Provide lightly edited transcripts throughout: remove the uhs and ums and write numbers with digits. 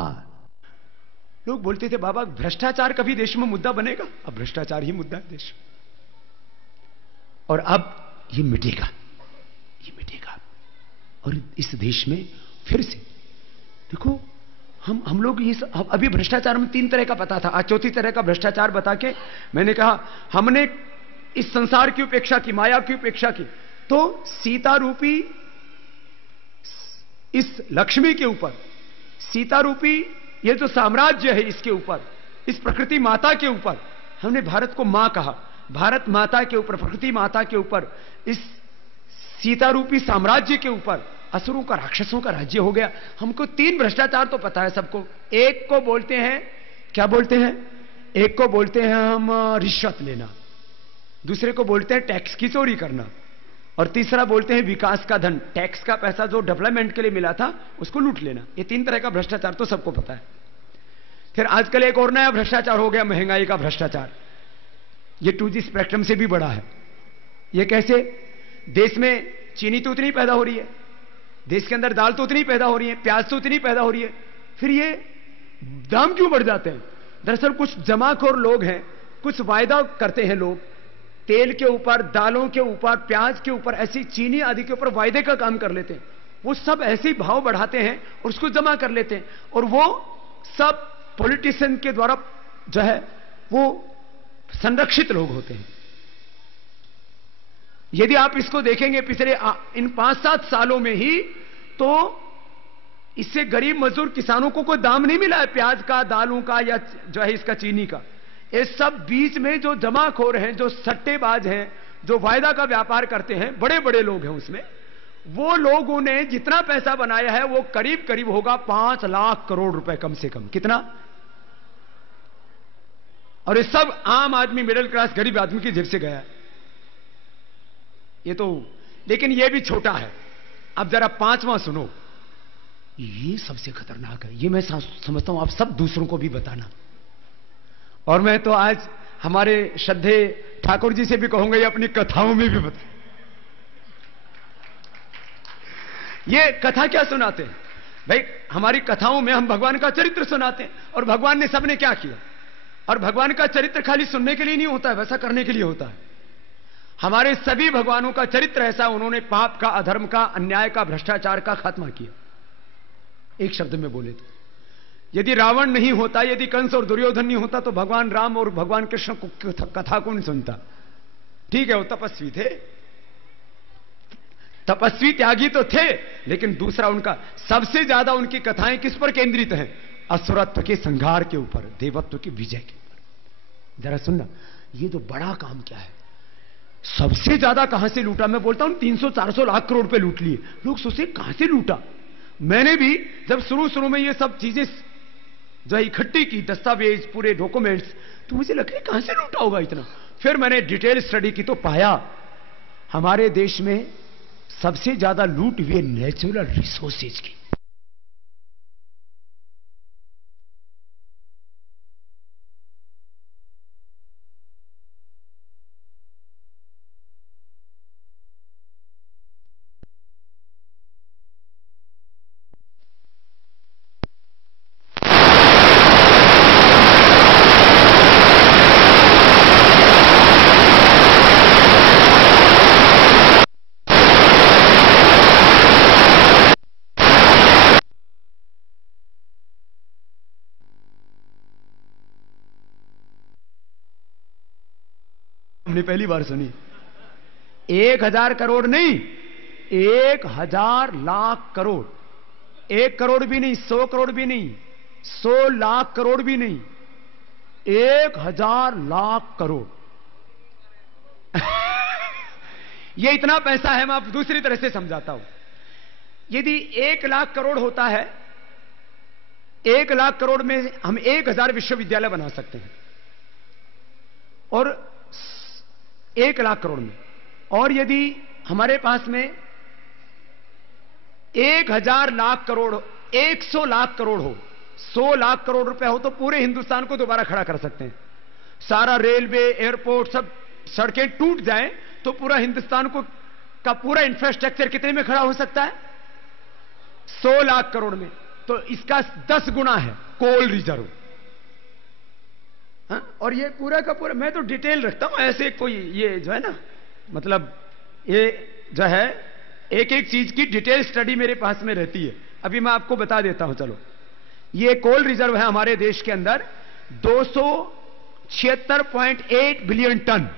हाँ, लोग बोलते थे बाबा भ्रष्टाचार कभी देश में मुद्दा बनेगा? अब भ्रष्टाचार ही मुद्दा है देश में, और अब ये मिटेगा, ये मिटेगा। और इस देश में फिर से देखो, हम लोग ये अभी भ्रष्टाचार में 3 तरह का पता था, आज 4थी तरह का भ्रष्टाचार बता के मैंने कहा हमने इस संसार की उपेक्षा की, माया की उपेक्षा की, तो सीता रूपी इस लक्ष्मी के ऊपर, सीता रूपी ये जो साम्राज्य है इसके ऊपर, इस प्रकृति माता के ऊपर, हमने भारत को मां कहा, भारत माता के ऊपर, प्रकृति माता के ऊपर, इस सीता रूपी साम्राज्य के ऊपर असुरों का, राक्षसों का राज्य हो गया। हमको 3 भ्रष्टाचार तो पता है सबको। एक को बोलते हैं, क्या बोलते हैं? एक को बोलते हैं हम रिश्वत लेना, दूसरे को बोलते हैं टैक्स की चोरी करना, और तीसरा बोलते हैं विकास का धन, टैक्स का पैसा जो डेवलपमेंट के लिए मिला था उसको लूट लेना। ये 3 तरह का भ्रष्टाचार तो सबको पता है। फिर आजकल एक और नया भ्रष्टाचार हो गया, महंगाई का भ्रष्टाचार। ये 2G स्पेक्ट्रम से भी बड़ा है। ये कैसे? देश में चीनी तो उतनी पैदा हो रही है, देश के अंदर दाल तो उतनी पैदा हो रही है, प्याज तो उतनी पैदा हो रही है, फिर ये दाम क्यों बढ़ जाते हैं? दरअसल कुछ जमाखोर लोग हैं, कुछ वायदा करते हैं लोग, तेल के ऊपर, दालों के ऊपर, प्याज के ऊपर, ऐसी चीनी आदि के ऊपर वायदे का काम कर लेते हैं। वो सब ऐसे ही भाव बढ़ाते हैं और उसको जमा कर लेते हैं, और वो सब पॉलिटिशियन के द्वारा जो है वो संरक्षित लोग होते हैं। यदि आप इसको देखेंगे पिछले इन 5-7 सालों में ही, तो इससे गरीब मजदूर किसानों को कोई दाम नहीं मिला है, प्याज का, दालों का, या जो है इसका चीनी का। ये सब बीच में जो जमाखोर हैं, जो सट्टेबाज हैं, जो वायदा का व्यापार करते हैं, बड़े बड़े लोग हैं उसमें, वो लोगों ने जितना पैसा बनाया है वो करीब करीब होगा 5 लाख करोड़ रुपए कम से कम। कितना? और ये सब आम आदमी, मिडिल क्लास गरीब आदमी की जेब से गया। ये तो, लेकिन ये भी छोटा है। अब जरा 5वां सुनो, ये सबसे खतरनाक है। ये मैं समझता हूं आप सब दूसरों को भी बताना, और मैं तो आज हमारे श्रद्धे ठाकुर जी से भी कहूंगा ये अपनी कथाओं में भी बता। ये कथा क्या सुनाते हैं भाई? हमारी कथाओं में हम भगवान का चरित्र सुनाते हैं, और भगवान ने सबने क्या किया। और भगवान का चरित्र खाली सुनने के लिए नहीं होता है, वैसा करने के लिए होता है। हमारे सभी भगवानों का चरित्र ऐसा, उन्होंने पाप का, अधर्म का, अन्याय का, भ्रष्टाचार का खात्मा किया। एक शब्द में बोले तो यदि रावण नहीं होता, यदि कंस और दुर्योधन नहीं होता, तो भगवान राम और भगवान कृष्ण कथा कौन सुनता? ठीक है, वो तपस्वी थे, तपस्वी त्यागी तो थे, लेकिन दूसरा उनका सबसे ज्यादा उनकी कथाएं किस पर केंद्रित हैं? असुरत्व के संहार के ऊपर, देवत्व की विजय के ऊपर। जरा सुनना, ये तो बड़ा काम क्या है। सबसे ज्यादा कहां से लूटा? मैं बोलता हूं 300-400 लाख करोड़ रुपए लूट लिए। लोग सोचते कहां से लूटा। मैंने भी जब शुरू में ये सब चीजें जो इकट्ठी की, दस्तावेज, पूरे डॉक्यूमेंट्स, तो मुझे लगा कहां से लूटा होगा इतना। फिर मैंने डिटेल स्टडी की तो पाया हमारे देश में सबसे ज्यादा लूट हुई नेचुरल रिसोर्सेज की। हमने पहली बार सुनी। 1000 करोड़ नहीं, 1000 लाख करोड़। 1 करोड़ भी नहीं, 100 करोड़ भी नहीं, 100 लाख करोड़ भी नहीं, 1000 लाख करोड़। यह इतना पैसा है। मैं आप दूसरी तरह से समझाता हूं। यदि 1 लाख करोड़ होता है, 1 लाख करोड़ में हम 1000 विश्वविद्यालय बना सकते हैं, और 1 लाख करोड़ में। और यदि हमारे पास में 1000 लाख करोड़, 100 लाख करोड़ हो, 100 लाख करोड़ रुपए हो, तो पूरे हिंदुस्तान को दोबारा खड़ा कर सकते हैं। सारा रेलवे, एयरपोर्ट, सब सड़कें टूट जाएं तो पूरा हिंदुस्तान को का पूरा इंफ्रास्ट्रक्चर कितने में खड़ा हो सकता है? 100 लाख करोड़ में। तो इसका 10 गुना है कोल रिजर्व। और ये पूरा का पूरा मैं तो डिटेल रखता हूं, ऐसे कोई ये जो है ना, मतलब ये जो है एक एक चीज की डिटेल स्टडी मेरे पास में रहती है। अभी मैं आपको बता देता हूं, चलो। ये कोल रिजर्व है हमारे देश के अंदर 276.8 बिलियन टन,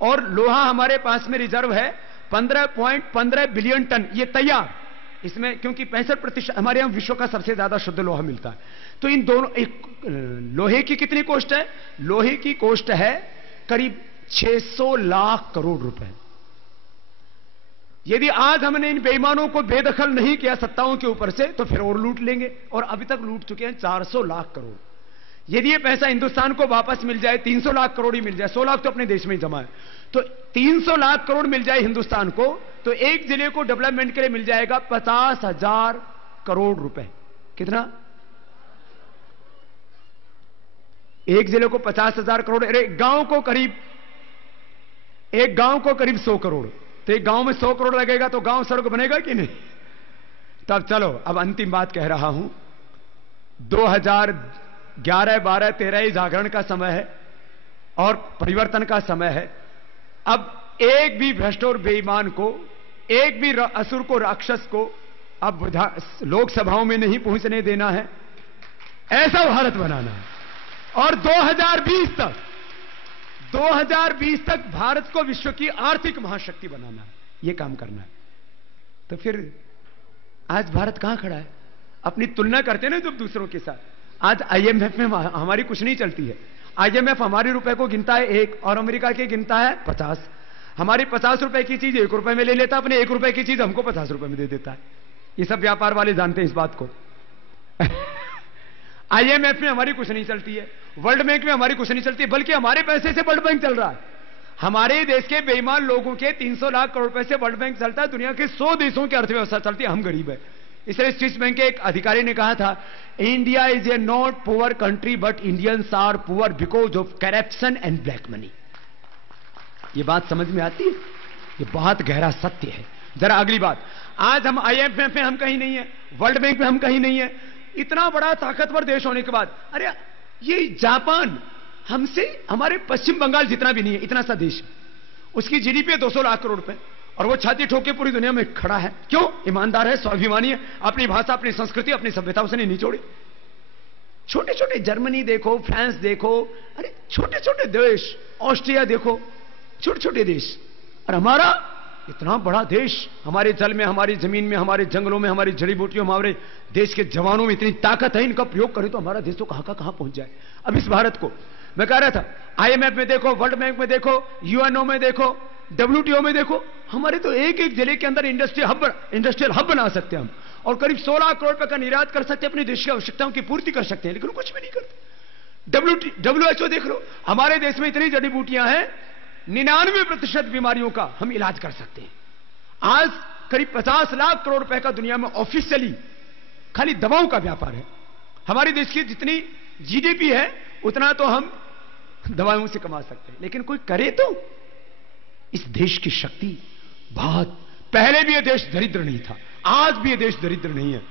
और लोहा हमारे पास में रिजर्व है 15.15 बिलियन टन, ये तैयार। इसमें क्योंकि 65% हमारे यहां विश्व का सबसे ज्यादा शुद्ध लोहा मिलता है। तो इन दोनों, लोहे की कितनी कॉस्ट है? लोहे की कॉस्ट है करीब 600 लाख करोड़ रुपए। यदि आज हमने इन बेईमानों को बेदखल नहीं किया सत्ताओं के ऊपर से, तो फिर और लूट लेंगे, और अभी तक लूट चुके हैं 400 लाख करोड़। यदि ये पैसा हिंदुस्तान को वापस मिल जाए, 300 लाख करोड़ ही मिल जाए, 100 लाख तो अपने देश में ही जमा है, तो 300 लाख करोड़ मिल जाए हिंदुस्तान को, तो एक जिले को डेवलपमेंट के लिए मिल जाएगा 50,000 करोड़ रुपए। कितना? एक जिले को 50,000 करोड़, एक गांव को करीब 100 करोड़। तो एक गांव में 100 करोड़ लगेगा तो गांव सड़क बनेगा कि नहीं? तब चलो, अब अंतिम बात कह रहा हूं। 2011, 12, 13 जागरण का समय है और परिवर्तन का समय है। अब एक भी भ्रष्ट और बेईमान को, एक भी असुर को, राक्षस को अब लोकसभाओं में नहीं पहुंचने देना है। ऐसा भारत बनाना है, और 2020 तक भारत को विश्व की आर्थिक महाशक्ति बनाना है। यह काम करना है। तो फिर आज भारत कहां खड़ा है? अपनी तुलना करते ना जब दूसरों के साथ। आज आईएमएफ में हमारी कुछ नहीं चलती है। आईएमएफ हमारे रुपए को गिनता है 1 और अमेरिका के गिनता है 50। हमारी 50 रुपए की चीज 1 रुपए में ले लेता, अपने 1 रुपए की चीज हमको 50 रुपए में दे देता है। ये सब व्यापार वाले जानते हैं इस बात को। आईएमएफ में हमारी कुछ नहीं चलती है, वर्ल्ड बैंक में हमारी कुछ नहीं चलती, बल्कि हमारे पैसे से वर्ल्ड बैंक चल रहा है। हमारे देश के बेईमान लोगों के 300 लाख करोड़ रुपए से वर्ल्ड बैंक चलता है। दुनिया के 100 देशों की अर्थव्यवस्था चलती है, हम गरीब है। इसलिए स्विस बैंक के एक अधिकारी ने कहा था, India is a not poor country but Indians are poor because of corruption and black money. ये बात समझ में आती है? ये बहुत गहरा सत्य है। जरा अगली बात, आज हम आईएमएफ में हम कहीं नहीं है, वर्ल्ड बैंक में हम कहीं नहीं है। इतना बड़ा ताकतवर देश होने के बाद, अरे ये जापान हमसे, हमारे पश्चिम बंगाल जितना भी नहीं है, इतना सा देश है, उसकी जीडीपी 200 लाख करोड़ रुपए, और वो छाती ठोक के पूरी दुनिया में खड़ा है। क्यों? ईमानदार है, स्वाभिमानी है, अपनी भाषा, अपनी संस्कृति, अपनी सभ्यता उसने नहीं छोड़ी। छोटे छोटे जर्मनी देखो, फ्रांस देखो, अरे छोटे छोटे देश, ऑस्ट्रिया देखो, छोटे छोटे देश, और हमारा इतना बड़ा देश, हमारे जल में, हमारी जमीन में, हमारे जंगलों में, हमारी जड़ी बूटियों में, हमारे देश के जवानों में इतनी ताकत है, इनका प्रयोग करें तो हमारा देश तो कहां का कहां पहुंच जाए। अब इस भारत को मैं कह रहा था, आईएमएफ में देखो, वर्ल्ड बैंक में देखो, यूएनओ में देखो, डब्ल्यूटीओ में देखो, हमारे तो एक एक जिले के अंदर इंडस्ट्रियल हब बना सकते हैं हम, और करीब 16 लाख करोड़ रुपए का निर्यात कर सकते हैं, अपने देश की आवश्यकताओं की पूर्ति कर सकते हैं, लेकिन कुछ भी नहीं करते। डब्ल्यूएचओ देख लो, हमारे देश में इतनी जड़ी बूटियां हैं, 99% बीमारियों का हम इलाज कर सकते हैं। आज करीब 50 लाख करोड़ रुपए का दुनिया में ऑफिशियली खाली दवाओं का व्यापार है। हमारे देश की जितनी जीडीपी है उतना तो हम दवाओं से कमा सकते हैं, लेकिन कोई करे तो। इस देश की शक्ति बहुत, पहले भी यह देश दरिद्र नहीं था, आज भी यह देश दरिद्र नहीं है।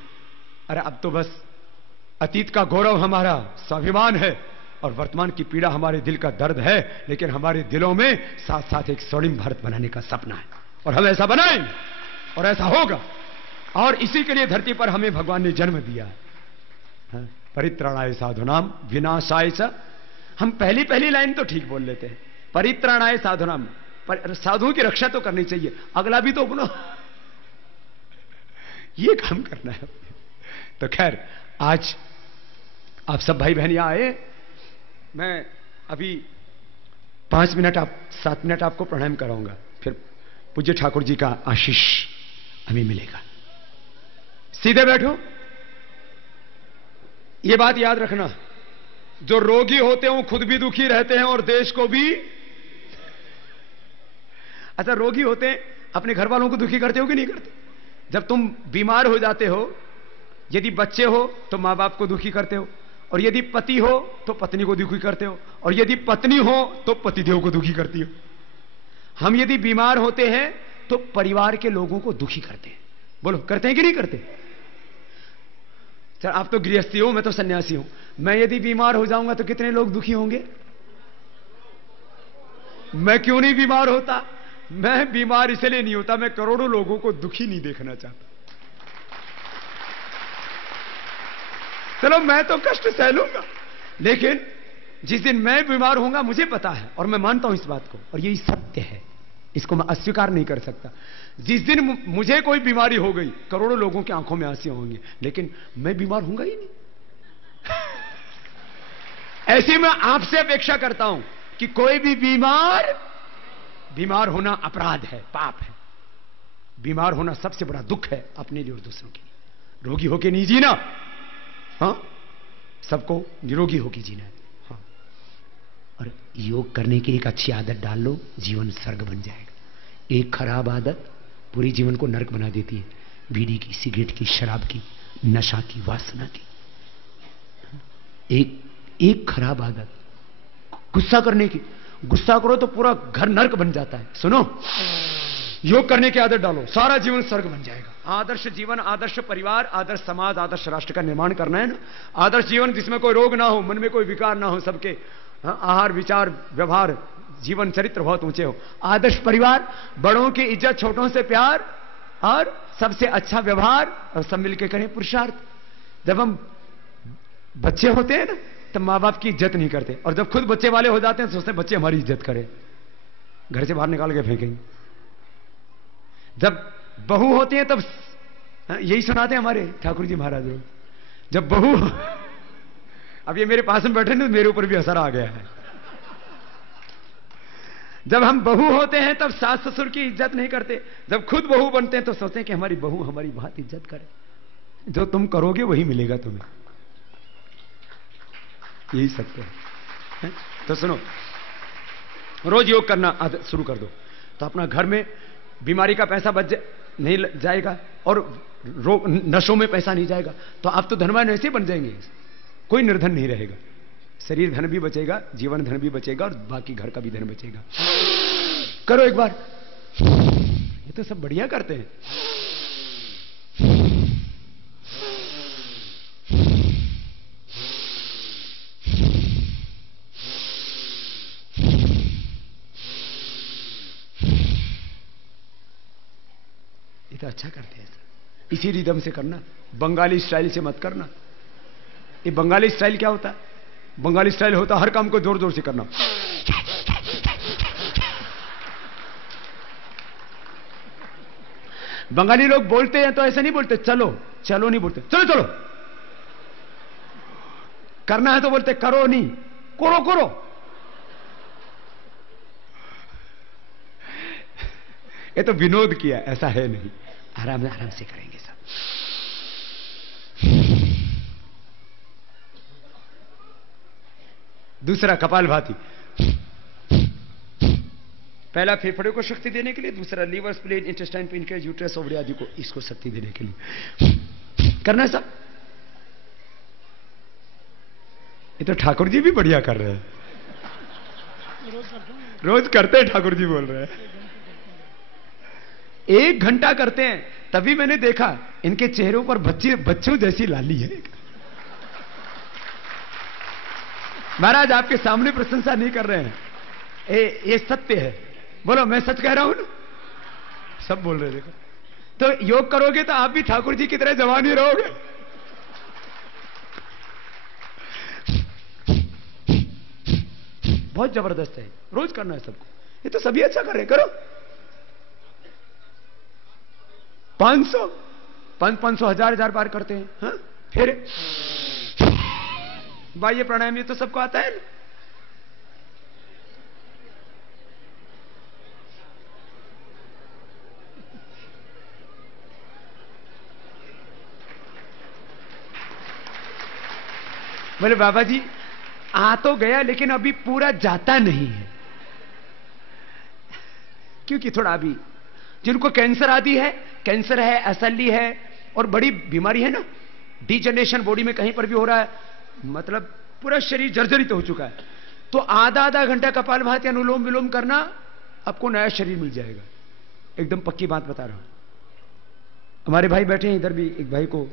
अरे अब तो बस अतीत का गौरव हमारा स्वाभिमान है, और वर्तमान की पीड़ा हमारे दिल का दर्द है, लेकिन हमारे दिलों में साथ साथ एक स्वर्णिम भारत बनाने का सपना है, और हम ऐसा बनाएंगे, और ऐसा होगा। और इसी के लिए धरती पर हमें भगवान ने जन्म दिया है। परित्राणाय साधुनाम विनाशाय च। हम पहली लाइन तो ठीक बोल लेते हैं, परित्राणाय साधुनाम, साधुओं की रक्षा तो करनी चाहिए, अगला भी तो अपना ये काम करना है। तो खैर, आज आप सब भाई बहन यहां आए, मैं अभी 5 मिनट 7 मिनट आपको प्रणाम कराऊंगा, फिर पूज्य ठाकुर जी का आशीष हमें मिलेगा। सीधे बैठो। यह बात याद रखना, जो रोगी होते हैं वो खुद भी दुखी रहते हैं और देश को भी। अच्छा, रोगी होते हैं, अपने घर वालों को दुखी करते हो कि नहीं करते? जब तुम बीमार हो जाते हो, यदि बच्चे हो तो मां बाप को दुखी करते हो, और यदि पति हो तो पत्नी को दुखी करते हो, और यदि पत्नी हो तो पतिदेव को दुखी करती हो। हम यदि बीमार होते हैं तो परिवार के लोगों को दुखी करते हैं। बोलो, करते हैं कि नहीं करते? चल आप तो गृहस्थी हो, मैं तो सन्यासी हूं। मैं यदि बीमार हो जाऊंगा तो कितने लोग दुखी होंगे? मैं क्यों नहीं बीमार होता? मैं बीमार इसलिए नहीं होता, मैं करोड़ों लोगों को दुखी नहीं देखना चाहता। चलो मैं तो कष्ट सह लूंगा, लेकिन जिस दिन मैं बीमार होऊंगा मुझे पता है, और मैं मानता हूं इस बात को, और यही सत्य है, इसको मैं अस्वीकार नहीं कर सकता। जिस दिन मुझे कोई बीमारी हो गई, करोड़ों लोगों की आंखों में आंसू होंगे, लेकिन मैं बीमार होऊंगा ही नहीं। ऐसी मैं आपसे अपेक्षा करता हूं कि कोई भी बीमार होना अपराध है, पाप है। बीमार होना सबसे बड़ा दुख है, अपने लिए और दूसरों के लिए। रोगी होके नहीं जीना, हाँ, सबको निरोगी होके जीना है। हाँ, और योग करने की एक अच्छी आदत डाल लो, जीवन स्वर्ग बन जाएगा। एक खराब आदत पूरी जीवन को नरक बना देती है। बीड़ी की, सिगरेट की, शराब की, नशा की, वासना की। एक खराब आदत, गुस्सा करने की। गुस्सा करो तो पूरा घर नरक बन जाता है। सुनो, योग करने की आदत डालो, सारा जीवन स्वर्ग बन जाएगा। आदर्श जीवन, आदर्श परिवार, आदर्श समाज, आदर्श राष्ट्र का निर्माण करना है ना। आदर्श जीवन जिसमें कोई रोग ना हो, मन में कोई विकार ना हो, सबके आहार विचार व्यवहार जीवन चरित्र बहुत ऊंचे हो। आदर्श परिवार, बड़ों की इज्जत, छोटों से प्यार, और सबसे अच्छा व्यवहार, और सब मिलकर करें पुरुषार्थ। जब हम बच्चे होते हैं ना, तब मां बाप की इज्जत नहीं करते, और जब खुद बच्चे वाले हो जाते हैं तो सोचते हैं बच्चे हमारी इज्जत करें, घर से बाहर निकाल के फेंकेंगे। जब बहू होती है तब यही सुनाते हैं हमारे ठाकुर जी महाराज लोग। जब बहू, अब ये मेरे पास में बैठे ना, मेरे ऊपर भी असर आ गया है। जब हम बहू होते हैं तब सास ससुर की इज्जत नहीं करते, जब खुद बहू बनते हैं तो सोचते हैं कि हमारी बहू हमारी बहुत इज्जत करे। जो तुम करोगे वही मिलेगा तुम्हें, यही सत्य है। तो सुनो, रोज योग करना शुरू कर दो, तो अपना घर में बीमारी का पैसा नहीं जाएगा, और नशों में पैसा नहीं जाएगा, तो आप तो धनवान ऐसे बन जाएंगे, कोई निर्धन नहीं रहेगा। शरीर धन भी बचेगा, जीवन धन भी बचेगा, और बाकी घर का भी धन बचेगा। करो एक बार, ये तो सब बढ़िया करते हैं। ये तो अच्छा करते हैं, इसी रिदम से करना, बंगाली स्टाइल से मत करना। ये बंगाली स्टाइल क्या होता है? बंगाली स्टाइल होता है हर काम को जोर जोर से करना। बंगाली लोग बोलते हैं तो ऐसे नहीं बोलते, चलो चलो नहीं बोलते, चलो चलो। करना है तो बोलते करो नहीं, करो करो। ये तो विनोद किया, ऐसा है नहीं। आराम आराम से करेंगे सब। दूसरा कपालभाति, पहला फेफड़े को शक्ति देने के लिए, दूसरा liver, spleen, intestine, pancreas, uterus, ovary आदि को, इसको शक्ति देने के लिए करना है सब। ये तो ठाकुर जी भी बढ़िया कर रहे हैं, रोज करते हैं, ठाकुर जी बोल रहे हैं। 1 घंटा करते हैं, तभी मैंने देखा इनके चेहरों पर बच्चों जैसी लाली है। महाराज आपके सामने प्रशंसा नहीं कर रहे हैं, ये सत्य है। बोलो मैं सच कह रहा हूं ना? सब बोल रहे, देखो। तो योग करोगे तो आप भी ठाकुर जी की तरह जवान ही रहोगे। बहुत जबरदस्त है, रोज करना है सबको। ये तो सभी अच्छा कर रहे, करो। 500 500 1000 बार करते हैं। हाँ? फिर बाह्य प्राणायाम, ये तो सबको आता है ना। बोले बाबा जी आ तो गया, लेकिन अभी पूरा जाता नहीं है। क्योंकि थोड़ा अभी जिनको कैंसर आदि है, कैंसर है, असली है, और बड़ी बीमारी है ना, डिजेनरेशन बॉडी में कहीं पर भी हो रहा है, मतलब पूरा शरीर जर्जरित हो चुका है, तो आधा घंटा कपालभाति, अनुलोम विलोम करना, आपको नया शरीर मिल जाएगा। एकदम पक्की बात बता रहा हूं। हमारे भाई बैठे हैं इधर भी, एक भाई को